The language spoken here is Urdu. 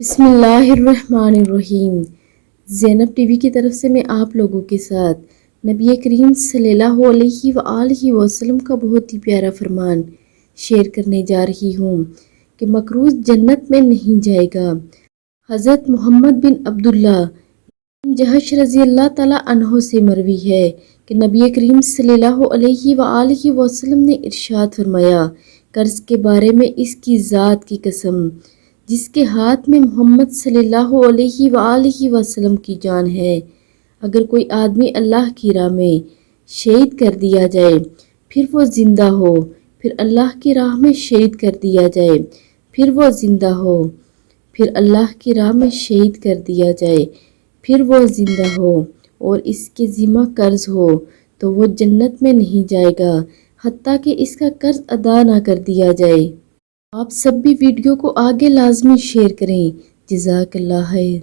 بسم اللہ الرحمن الرحیم۔ زینب ٹی وی کی طرف سے میں آپ لوگوں کے ساتھ نبی کریم صلی اللہ علیہ وآلہ وسلم کا بہت ہی پیارا فرمان شیئر کرنے جا رہی ہوں کہ مکروز جنت میں نہیں جائے گا۔ حضرت محمد بن عبداللہ بن جحش رضی اللہ تعالیٰ عنہ سے مروی ہے کہ نبی کریم صلی اللہ علیہ وآلہ وسلم نے ارشاد فرمایا، قرض کے بارے میں اس کی ذات کی قسم جس کے ہاتھ میں محمد صلی اللہ علیہ وآلہ وسلم کی جان ہے، اگر کوئی آدمی اللہ کی راہ میں شہید کر دیا جائے پھر وہ زندہ ہو، پھر اللہ کی راہ میں شہید کر دیا جائے پھر وہ زندہ ہو، پھر اللہ کی راہ میں شہید کر دیا جائے پھر وہ زندہ ہو، اور اس کے ذمہ قرض ہو تو وہ جنت میں نہیں جائے گا حتیٰ کہ اس کا قرض ادا نہ کر دیا جائے۔ آپ سب بھی ویڈیو کو آگے لازمی شیئر کریں۔ جزاک اللہ خیر۔